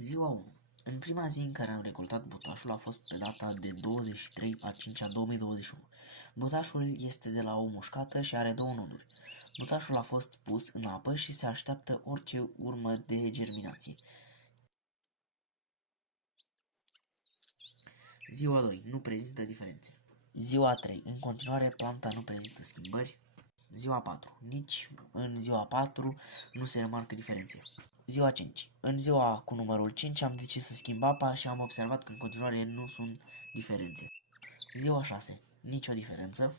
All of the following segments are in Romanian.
Ziua 1. În prima zi în care am recoltat butașul a fost pe data de 23/5/2021. Butașul este de la o mușcată și are 2 noduri. Butașul a fost pus în apă și se așteaptă orice urmă de germinație. Ziua 2. Nu prezintă diferențe. Ziua 3. În continuare, planta nu prezintă schimbări. Ziua 4. Nici în ziua 4 nu se remarcă diferențe. Ziua 5. În ziua cu numărul 5 am decis să schimb apa și am observat că în continuare nu sunt diferențe. Ziua 6. Nicio diferență.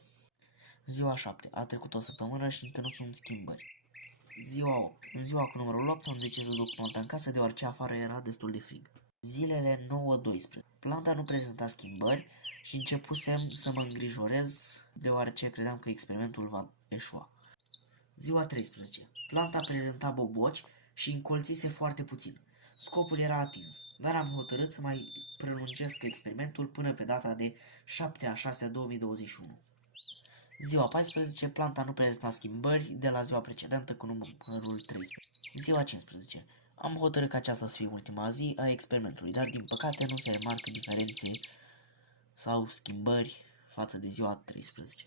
Ziua 7. A trecut o săptămână și încă nu sunt schimbări. Ziua 8. În ziua cu numărul 8 am decis să duc planta în casă deoarece afară era destul de frig. Zilele 9-12. Planta nu prezenta schimbări și începusem să mă îngrijorez deoarece credeam că experimentul va eșua. Ziua 13. Planta prezenta boboci și încolțise foarte puțin. Scopul era atins, dar am hotărât să mai prelungesc experimentul până pe data de 7/6/2021. Ziua 14. Planta nu prezenta schimbări de la ziua precedentă cu numărul 13. Ziua 15. Am hotărât ca aceasta să fie ultima zi a experimentului, dar din păcate nu se remarcă diferențe sau schimbări față de ziua 13.